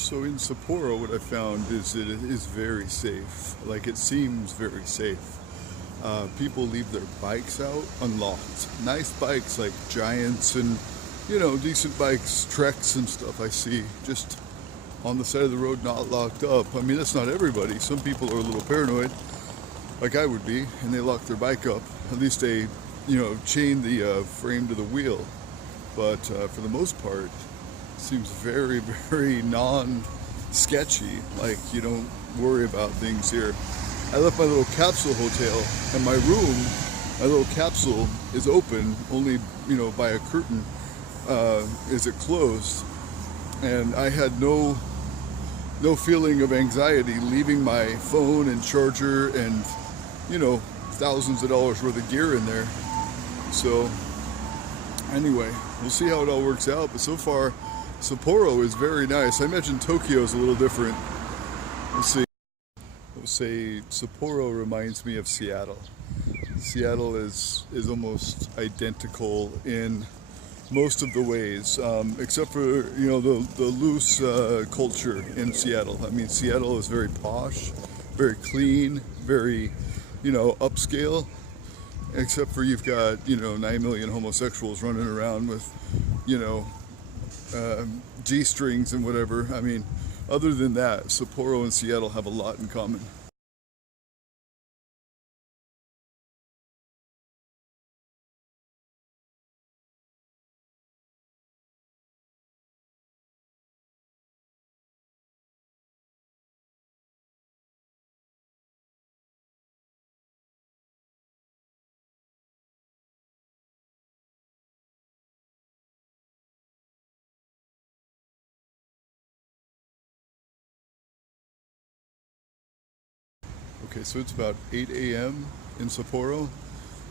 So in Sapporo, what I found is that it is very safe. Like it seems very safe. People leave their bikes out unlocked. Nice bikes like Giants and decent bikes, Treks and stuff. I see just on the side of the road, not locked up. I mean, that's not everybody. Some people are a little paranoid, like I would be, and they lock their bike up. At least they, chain the frame to the wheel. But for the most part, it seems very, very non-sketchy. Like you don't worry about things here. I left my little capsule hotel, and my room, my little capsule, is open only, by a curtain. Is it closed? And I had no feeling of anxiety leaving my phone and charger and thousands of dollars worth of gear in there. So anyway, we'll see how it all works out. But so far, Sapporo is very nice. I imagine Tokyo is a little different. We'll see. I would say Sapporo reminds me of Seattle. Seattle is almost identical in most of the ways, except for the loose culture in Seattle. I mean, Seattle is very posh, very clean, very upscale. Except for you've got 9 million homosexuals running around with G-strings and whatever. I mean, other than that, Sapporo and Seattle have a lot in common. Okay, so it's about 8 a.m. in Sapporo.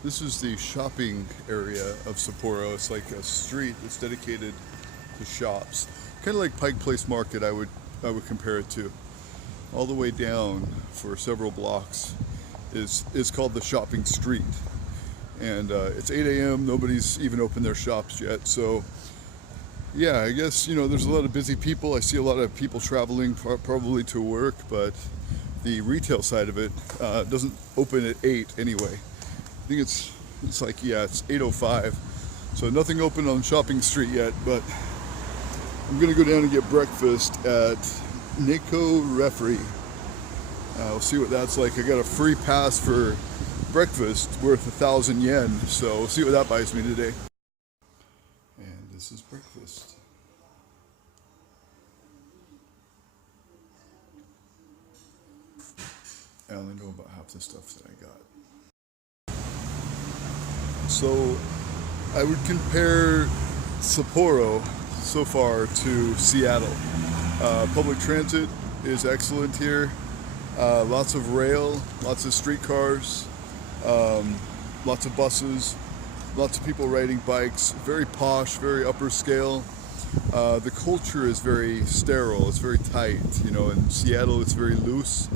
This is the shopping area of Sapporo. It's like a street that's dedicated to shops, kind of like Pike Place Market. I would compare it to. All the way down for several blocks is called the shopping street, and it's 8 a.m. Nobody's even opened their shops yet. So yeah, I guess there's a lot of busy people. I see a lot of people traveling probably to work, but the retail side of it doesn't open at 8 anyway. I think it's like, yeah, it's 8:05. So nothing open on Shopping Street yet, but I'm gonna go down and get breakfast at Nikko Refri. We'll see what that's like. I got a free pass for breakfast worth 1,000 yen, so we'll see what that buys me today. And this is breakfast. I only know about half the stuff that I got. So I would compare Sapporo so far to Seattle. Public transit is excellent here. Lots of rail, lots of streetcars, lots of buses, lots of people riding bikes. Very posh, very upper scale. The culture is very sterile, it's very tight. In Seattle it's very loose.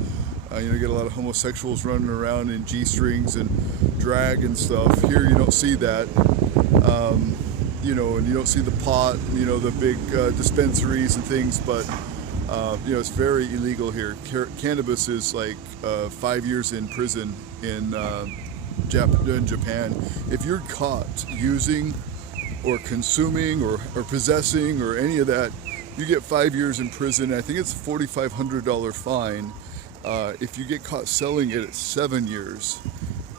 You get a lot of homosexuals running around in G-strings and drag and stuff. Here you don't see that. And you don't see the pot, the big dispensaries and things, but it's very illegal here. Cannabis is like 5 years in prison in Japan. If you're caught using or consuming or possessing or any of that, you get 5 years in prison. I think it's a $4,500 fine. If you get caught selling it, it's 7 years,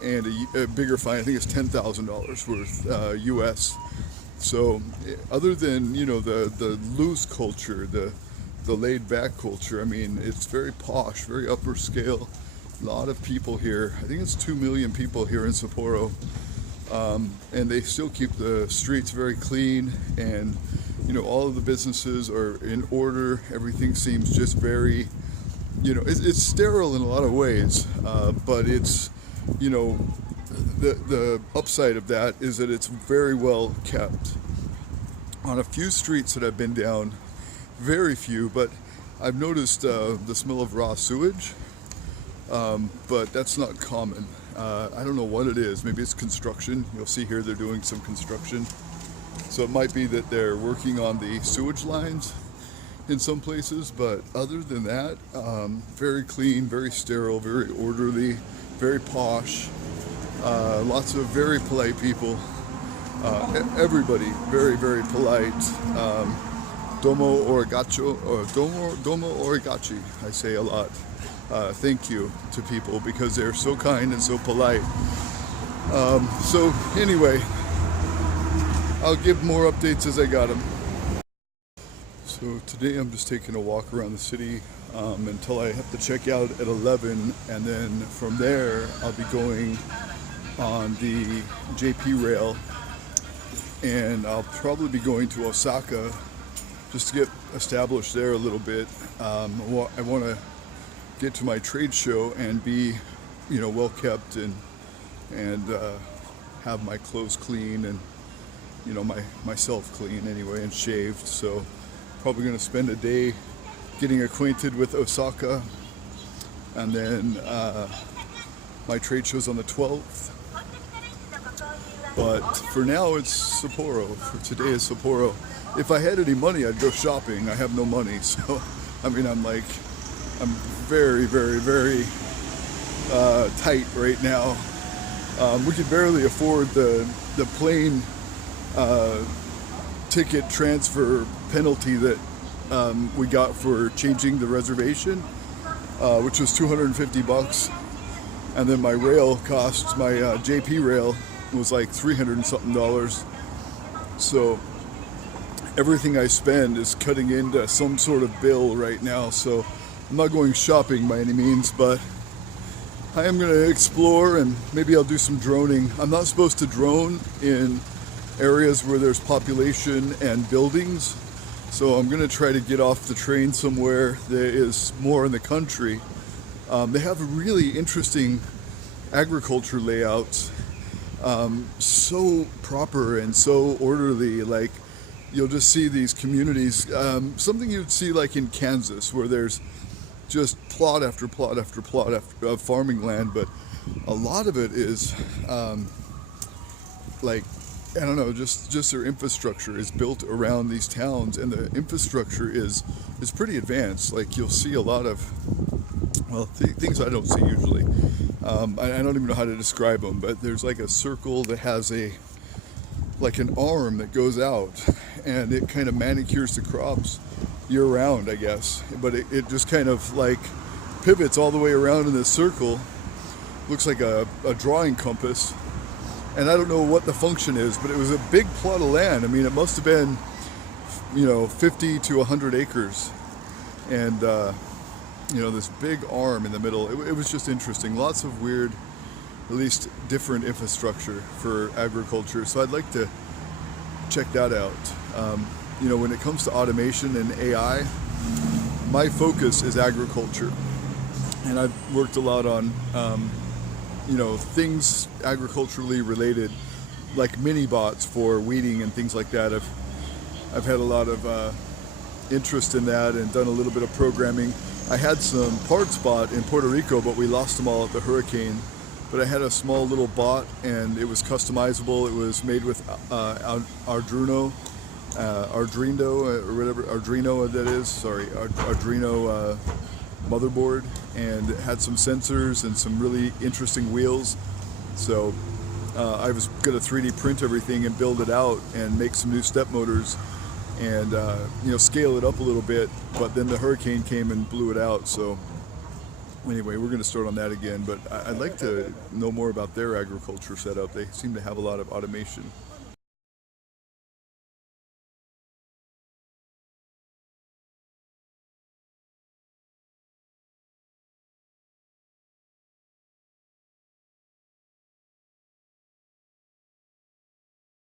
and a bigger fine. I think it's $10,000 worth US. So, other than the loose culture, the laid back culture, I mean, it's very posh, very upper scale. A lot of people here. I think it's 2 million people here in Sapporo, and they still keep the streets very clean, and all of the businesses are in order. Everything seems just very it's sterile in a lot of ways, but it's, the upside of that is that it's very well kept. On a few streets that I've been down, very few, but I've noticed the smell of raw sewage, but that's not common. I don't know what it is. Maybe it's construction. You'll see here they're doing some construction. So it might be that they're working on the sewage lines. in some places, but other than that, very clean, very sterile, very orderly, very posh. Lots of very polite people. Everybody very, very polite. Domo origacho, or domo origachi, I say a lot. Thank you to people because they're so kind and so polite. So anyway, I'll give more updates as I got them. So today I'm just taking a walk around the city until I have to check out at 11, and then from there I'll be going on the JP rail, and I'll probably be going to Osaka just to get established there a little bit. I want to get to my trade show and be, well kept and have my clothes clean and myself clean anyway and shaved. So probably going to spend a day getting acquainted with Osaka, and then my trade show's on the 12th. But for now it's Sapporo. For today is Sapporo. If I had any money, I'd go shopping. I have no money, so I'm very, very, very tight right now. We could barely afford the plane ticket transfer penalty that we got for changing the reservation, which was $250, and then my rail cost, my JP rail was like $300 and something. So everything I spend is cutting into some sort of bill right now. So I'm not going shopping by any means, but I am going to explore, and maybe I'll do some droning. I'm not supposed to drone in areas where there's population and buildings, so I'm going to try to get off the train somewhere that is more in the country. They have really interesting agriculture layouts, so proper and so orderly. Like, you'll just see these communities, something you'd see like in Kansas, where there's just plot after plot after plot of farming land, but a lot of it is like, I don't know, just their infrastructure is built around these towns, and the infrastructure is pretty advanced. Like, you'll see a lot of, things I don't see usually. I don't even know how to describe them, but there's like a circle that has like an arm that goes out, and it kind of manicures the crops year round, I guess. But it just kind of like pivots all the way around in this circle. Looks like a drawing compass. And I don't know what the function is, but it was a big plot of land. I mean, it must have been, 50 to 100 acres. And, this big arm in the middle. It was just interesting. Lots of weird, at least different infrastructure for agriculture. So I'd like to check that out. When it comes to automation and AI, my focus is agriculture. And I've worked a lot on, things agriculturally related, like mini bots for weeding and things like that. I've had a lot of interest in that and done a little bit of programming. I had some parts bought in Puerto Rico, but we lost them all at the hurricane. But I had a small little bot, and it was customizable. It was made with Arduino, or whatever, Arduino that is. Sorry, Arduino motherboard, and it had some sensors and some really interesting wheels. So I was going to 3D print everything and build it out and make some new step motors and scale it up a little bit, but then the hurricane came and blew it out. So anyway, we're going to start on that again, but I'd like to know more about their agriculture setup. They seem to have a lot of automation.